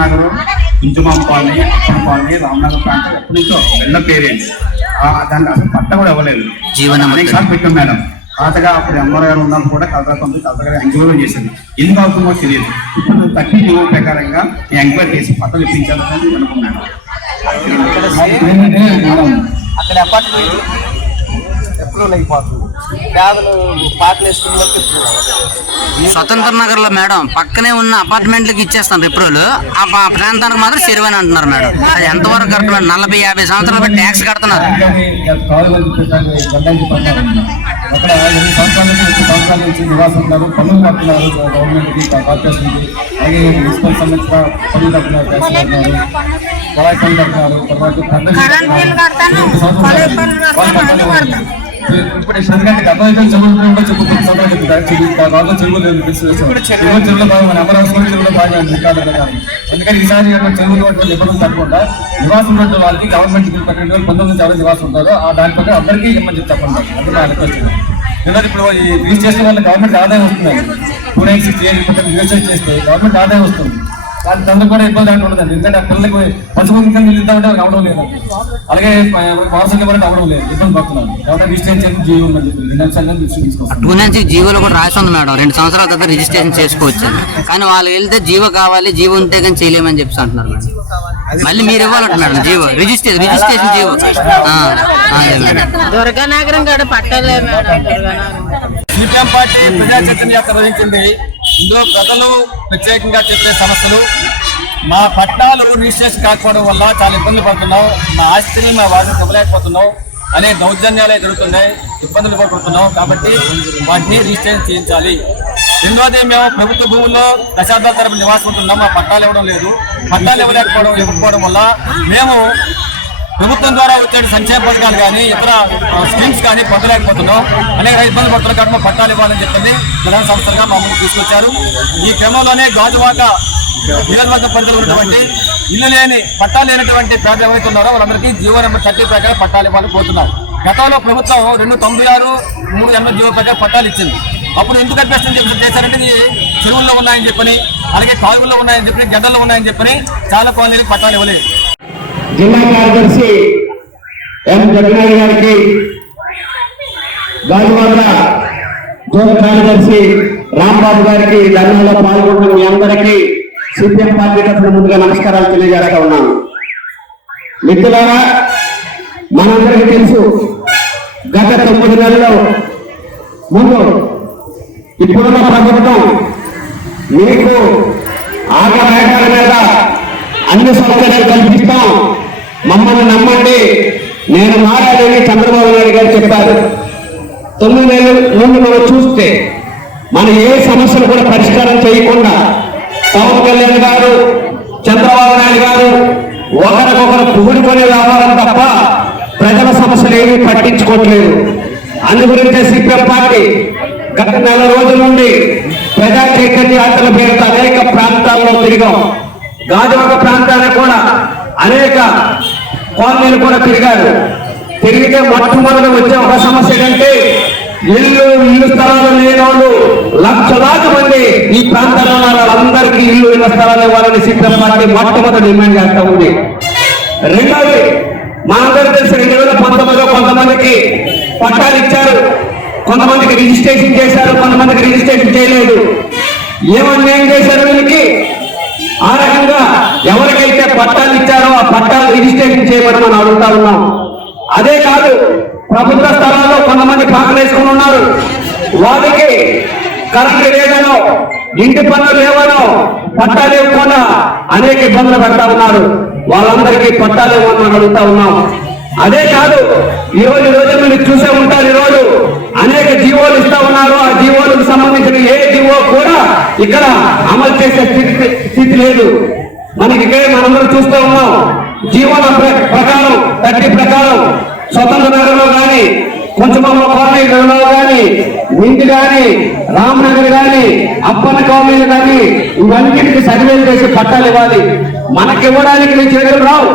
నగరం, కుంజుమాం colony, అప్పన colony, Ramnagar ప్రాంతం ఎప్పటి నుంచో వెళ్ళ పేరేంటి. దానికి అసలు పట్ట కూడా ఇవ్వలేదు. అనేక సార్లు పెట్టాం మేడం. తాతగా అప్పుడు ఎంఆర్ గారు ఉన్నప్పుడు కూడా కలెక్టర్ ఎంక్వైరీ చేసింది. ఎందుకు అవుతుందో తెలియదు. ఇప్పుడు 30 జీవో ప్రకారంగా ఎంక్వైరీ చేసి పట్టలు ఇప్పించాలని అనుకున్నాను. అక్కడ అపార్ట్మెంట్ అప్రూవల్ అయిపోతుంది. పేదలు పాటలు వేసుకుని స్వతంత్ర నగర్ లో మేడం పక్కనే ఉన్న అపార్ట్మెంట్లకి ఇచ్చేస్తాను అప్రూవల్. ఆ ప్రాంతానికి మాత్రం చెరువని అంటున్నారు మేడం. అది ఎంతవరకు కరెక్ట్? 40-50 సంవత్సరాలు పెట్టి ట్యాక్స్ కడుతున్నారు. అక్కడ 2 సంవత్సరాల నుంచి నివాసం ఉన్నారు, పనులు కడుతున్నారు గవర్నమెంట్కి, కార్పొరేషన్కి. అలాగే మున్సిపల్ సంబంధించిన పనులు కడుతున్నారు, ట్యాక్స్ కడుతున్నారు, కొలాయి పనులు కడుతున్నారు. ఇప్పుడు ఎందుకంటే గతంలో చదువుకుంటే చెరువులో బాగా మన అమరావతి చెరువులో బాగా అందుకని ఈసారి చెరువులు ఇబ్బందులు తప్పకుండా నివాసం ఉన్న వాళ్ళకి గవర్నమెంట్ 19 ఎవరు నివాసం ఉంటారో ఆ దానిపై అందరికీ ఇవ్వమని చెప్పండి. అందులో నా రిక్వెస్ట్. ఎందుకంటే ఇప్పుడు ఈ రిజిస్ట్రేషన్ వల్ల గవర్నమెంట్ ఆదాయం వస్తుంది. 296 రిజిస్ట్రేషన్ చేస్తే గవర్నమెంట్ ఆదాయం వస్తుంది. దాని తనకు కూడా ఇబ్బంది అంటే ఉండదు. ఎందుకంటే ఆ పిల్లలకు పసుపు ఇంకా నిలుద్దామంటే అవడం లేదు. అలాగే వారసులు ఇవ్వాలంటే అవడం లేదు, ఇబ్బంది పడుతున్నారు. కాబట్టి రిజిస్ట్రేషన్ చేసి జీవో ఉందని చెప్పి 2 నిమిషాలు తీసుకొస్తాం. 2 నుంచి జీవోలో కూడా రాసి ఉంది మేడం. 2 సంవత్సరాల తర్వాత రిజిస్ట్రేషన్ చేసుకోవచ్చు. కానీ వాళ్ళు వెళ్తే జీవో కావాలి, జీవో ఉంటే కానీ చేయలేమని చెప్పి అంటున్నారు మేడం. మళ్ళీ మీరు ఇవ్వాలంట మేడం జీవో, రిజిస్ట్రేషన్ జీవో. దుర్గానగరం కూడా పట్టలే మేడం. సిపిఎం పార్టీ ప్రజా చైతన్య యాత్ర నిర్వహించింది. ఇందులో ప్రజలు ప్రత్యేకంగా చెప్పే సమస్యలు, మా పట్టాలు రిజిస్ట్రేషన్ కాకపోవడం వల్ల చాలా ఇబ్బందులు పడుతున్నాం, మా ఆస్తిని మా వాటిని ఇవ్వలేకపోతున్నాం అనే దౌర్జన్యాలే జరుగుతున్నాయి, ఇబ్బందులు పడుతున్నాం. కాబట్టి వాటిని రిజిస్ట్రేషన్ చేయించాలి. రెండోది, మేము ప్రభుత్వ భూముల్లో దశాబ్దాల తరపు నివాసం ఉంటున్నాం, మా పట్టాలు ఇవ్వడం లేదు. పట్టాలు ఇవ్వకపోవడం వల్ల మేము ప్రభుత్వం ద్వారా వచ్చే సంక్షేమ పథకాలు కానీ ఇతర స్కీమ్స్ కానీ పొందలేకపోతున్నాం. అనేక ఇబ్బందులు పడుతున్నాం. కాబట్టి పట్టాలు ఇవ్వాలని చెప్పింది ప్రధాన సంస్థలుగా మా ముందు తీసుకొచ్చారు. ఈ క్రమంలోనే గాజువాక నియోజకవర్గ పరిధిలో ఉన్నటువంటి ఇల్లు లేని పట్టాలు లేనటువంటి పేదలు ఎవరైతే ఉన్నారో వాళ్ళందరికీ జీవో నెంబర్ 30 ప్రకారం పట్టాలు ఇవ్వాలని కోరుతున్నారు. గతంలో ప్రభుత్వం 296, 380 జీవో ప్రకారం పట్టాలు ఇచ్చింది. అప్పుడు ఎందుకు అభ్యర్థం చేశారంటే చెరువుల్లో ఉన్నాయని చెప్పని, అలాగే కాలువల్లో ఉన్నాయని చెప్పని, గడ్డల్లో ఉన్నాయని చెప్పని చాలా కాలనీలకు పట్టాలు ఇవ్వలేదు. జిల్లా కార్యదర్శి ఎం జగన్నాథ్ గారికి, గాజువాక జోన్ కార్యదర్శి రాంబాబు గారికి ధర్నాలో పాల్గొన్న మీ అందరికీ సిపిఎం పార్టీ తరఫున ముందుగా నమస్కారాలు తెలియజేస్తా ఉన్నాను. మిత్రులారా, మనందరికీ తెలుసు గత 9 నెలల ముందు ఇప్పుడున్న ప్రభుత్వం మీకు ఆగమేఘాల మీద అన్ని సౌకర్యాలు కల్పిస్తాం, మమ్మల్ని నమ్మండి, నేను మారాలని చంద్రబాబు నాయుడు గారు చెప్పారు. 9 నెలల ముందు మనం చూస్తే మన ఏ సమస్యలు కూడా పరిష్కారం చేయకుండా పవన్ కళ్యాణ్ గారు, చంద్రబాబు నాయుడు గారు ఒకరికొకరు పువ్వుడుకునే వ్యవహారం తప్ప ప్రజల సమస్యలు ఏమీ పట్టించుకోవట్లేదు. అందు గురించే సిపిఎం పార్టీ గత 4 రోజుల నుండి ప్రజా చైతన్య యాత్రల పేరుతో అనేక ప్రాంతాల్లో తిరిగాం. గాజువాక ప్రాంతానికి కూడా అనేక కాలనీలు కూడా తిరిగారు. తిరిగితే మొట్టమొదటి వచ్చే ఒక సమస్య ఏంటంటే ఇల్లు స్థలాలు లేని వాళ్ళు లక్షలాది మంది ఈ ప్రాంతంలో ఉన్న వాళ్ళందరికీ ఇళ్ల స్థలాలు ఇవ్వాలని సిపిఎం పార్టీ మొట్టమొదటి డిమాండ్ చేస్తూ ఉంది. రెండవది, మనందరూ తెలిసి 2019లో కొంతమందికి పట్టాలు ఇచ్చారు, కొంతమందికి రిజిస్ట్రేషన్ చేశారు, కొంతమందికి రిజిస్ట్రేషన్ చేయలేదు. ఏం చేశారు వీళ్ళకి? ఆ రకంగా ఎవరికైతే పట్టాలు ఇచ్చారో ఆ పట్టాలు రిజిస్ట్రేషన్ చేయమని మనం అడుగుతా ఉన్నాం. అదే కాదు, ప్రభుత్వ స్థలాల్లో కొంతమంది పాకలు వేసుకుని ఉన్నారు, వాళ్ళకి కరెంటు లేదనో ఇంటి పనులు లేవనో పట్టాలు ఇవ్వకుండా అనేక ఇబ్బందులు పెడతా ఉన్నారు. వాళ్ళందరికీ పట్టాలు ఇవ్వమని అడుగుతా ఉన్నాం. అదే కాదు, ఈ రోజు మీరు చూసే ఉంటారు, ఈరోజు అనేక జీవోలు ఇస్తా ఉన్నారు. ఆ జీవోలకు సంబంధించిన ఏ జీవో కూడా ఇక్కడ అమలు చేసే స్థితి లేదు. మనందరూ చూస్తూ ఉన్నాం. జీవోల ప్రకారం 30 ప్రకారం స్వతంత్ర నగరంలో కానీ, కొంచెంలో కాలనీలో కానీ, వింటి కానీ, రామనగర్ కానీ, అప్పన్న కాలనీలు కానీ ఇవన్నిటికీ సర్వేలు చేసి పట్టాలు ఇవ్వాలి. మనకి ఇవ్వడానికి మీ చేతులు రావు.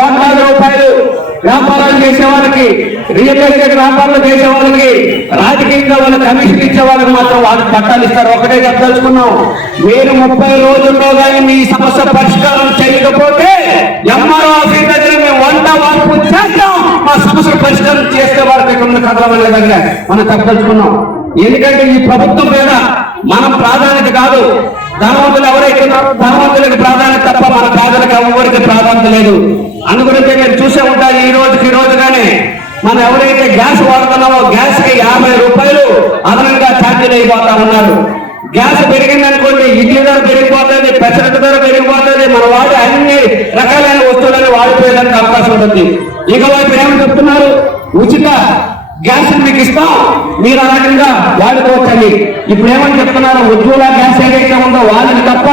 1,00,000 రూపాయలు వ్యాపారాలు చేసే వాళ్ళకి, రియల్ ఎస్టేట్ వ్యాపారాలు చేసే వాళ్ళకి, రాజకీయంగా వాళ్ళకి కమిషన్ ఇచ్చే వాళ్ళకి మాత్రం వాళ్ళకి పట్టాలు ఇస్తారు. ఒకటే చెప్పదలుచుకున్నాం, మీరు 30 రోజుల్లో కానీ మీ సమస్య పరిష్కారం చేయకపోతే ఎంఆర్ఓ ఆఫీస్ దగ్గర మేము వంట వార్పు చేస్తాం. మా సమస్యలు పరిష్కారం చేస్తే వాళ్ళకి ఇక్కడ ఉన్న కథల వల్ల దగ్గర మనం చెప్పదలుచుకున్నాం. ఎందుకంటే ఈ ప్రభుత్వం మీద మనం ప్రాధాన్యత కాదు, ధనవంతులు ఎవరైతే ధనవంతులకు ప్రాధాన్యత తప్ప మన పేదలకు ఎవరికి ప్రాధాన్యత లేదు. అందుగురించి మీరు చూసే ఉంటారు, ఈ రోజుగానే మనం ఎవరైతే గ్యాస్ వాడుతున్నామో గ్యాస్ కి 50 రూపాయలు అదనంగా ఛార్జీలు అయిపోతా ఉన్నారు. గ్యాస్ పెరిగిందనుకోండి, ఇడ్లీ ధర పెరిగిపోతుంది, పెసరట్టు ధర పెరిగిపోతుంది, మన వాడే అన్ని రకాలైన వస్తువులను వాడిపోయేదానికి అవకాశం ఉంటుంది. ఇక వైపు ఏమని చెప్తున్నారు, ఉచిత గ్యాస్ మీకు ఇస్తాం, మీరు ఆ రకంగా వాడుకోవచ్చండి. ఇప్పుడు ఏమని చెప్తున్నారు, ఉజ్వల గ్యాస్ ఏదైతే ఉందో వాళ్ళకి తప్ప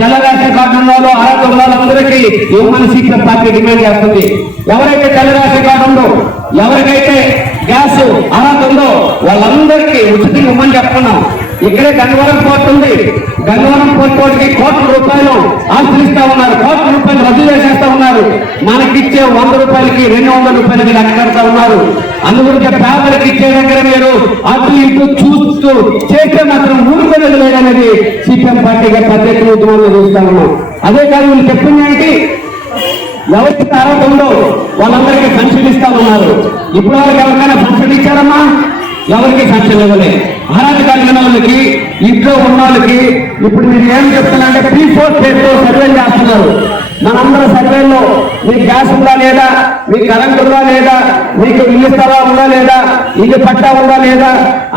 తెల్ల రేషన్ కార్డు ఉన్న వాళ్ళు, అర్హత ఉన్న వాళ్ళందరికీ ఇవ్వమని సిపిఎం పార్టీ డిమాండ్ చేస్తుంది. ఎవరైతే తెల్ల రేషన్ కార్డు ఉందో, ఎవరికైతే గ్యాస్ అర్హత ఉందో వాళ్ళందరికీ ఉచితంగా ఇవ్వమని చెప్తున్నాం. ఇక్కడే గన్నవరం పోర్టు ఉంది, గన్నవరం పోర్టుకి కోట్ల రూపాయలు ఆశ్రయిస్తా ఉన్నారు, కోట్ల రూపాయలు రద్దు చేసేస్తా ఉన్నారు. మనకిచ్చే 100 రూపాయలకి 200 రూపాయలకి లెక్క కడతా ఉన్నారు. అందుగురించి పేదలకు ఇచ్చే దగ్గర మీరు అటు ఇటు చూస్తూ చేస్తే మాత్రం ఊరుకునేది లేదనేది సిపిఎం పార్టీగా ప్రత్యేక ఉద్యమంలో చూస్తా ఉన్నాం. అదే కాదు వీళ్ళు చెప్పింది ఏంటి, ఎవరికి అర్హత ఉందో వాళ్ళందరికీ పెన్షన్ ఇస్తా ఉన్నారు. ఇప్పుడు వాళ్ళకి ఎవరికైనా పెన్షన్ ఇచ్చారమ్మా? ఎవరికి పెన్షన్ ఇవ్వలే. అర్హత కలిగిన వాళ్ళకి, ఇంట్లో ఉన్న వాళ్ళకి ఇప్పుడు మీరు ఏం చెప్తున్నారంటే P4 పేరుతో సర్వేలు చేస్తున్నారు. మనందరూ సర్వేల్లో మీకు గ్యాస్ ఉందా లేదా, మీకు కరెంట్ ఉందా లేదా, మీకు ఇల్లు స్థలం ఉందా లేదా, ఇల్లు పట్టా ఉందా లేదా,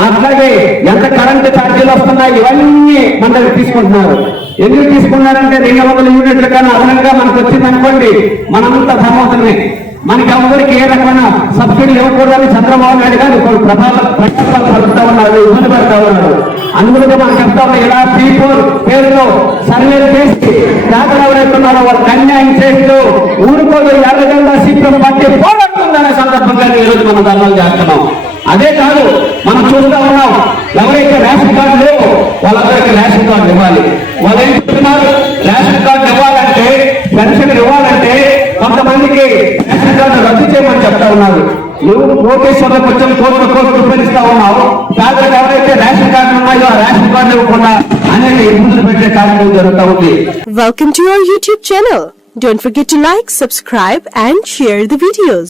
అట్లాగే ఎంత కరెంటు ఛార్జీలు వస్తున్నాయి, ఇవన్నీ మన దగ్గర తీసుకుంటున్నారు. ఎందుకు తీసుకున్నారంటే 200 యూనిట్ల కన్నా అదనంగా మనకు వచ్చింది అనుకోండి, మనంతా ధనవంతులమే. మనకి ఎవరికి ఏ రకమైన సబ్సిడీ ఇవ్వకూడదని చంద్రబాబు నాయుడు గారు ప్రజాపాలు పడుతూ ఉన్నారు, ఇబ్బంది పెడతా ఉన్నారు. అందులో మనం చెప్తా ఉన్నాం, ఇలా P4 పేరులో సర్వేలు చేసి పేదలు ఎవరైతున్నారో వాళ్ళకి అన్యాయం చేస్తూ ఊరుకోదు ఎర్రగంగా సిపిఎం పార్టీ పోరాడుతుందనే సందర్భంగా ఈరోజు మనం ధర్నాలు చేస్తున్నాం. అదే కాదు, మనం చూస్తా ఉన్నాం, ఎవరైతే రేషన్ కార్డు లేవో వాళ్ళందరికీ రేషన్ కార్డు ఇవ్వాలి. వాళ్ళు ఏం చెప్తున్నారు, రేషన్ కార్డు ఇవ్వాలంటే, పెన్షన్ ఇవ్వాలంటే కొంతమందికి రేషన్ కార్డు రద్దు చేయమని చెప్తా ఉన్నారు. నువ్వు కోటేశ్వరకు వచ్చి కోట్ల రూపాయలు ఇస్తా ఉన్నావు, పేదలకు ఎవరైతే రేషన్ కార్డు ఉన్నాయో ఆ రేషన్ కార్డు ఇవ్వకుండా అనేక ఇబ్బందులు పెట్టే కార్యక్రమం జరుగుతూ ఉంది. Welcome to our YouTube channel. Don't forget to like, subscribe and share the videos.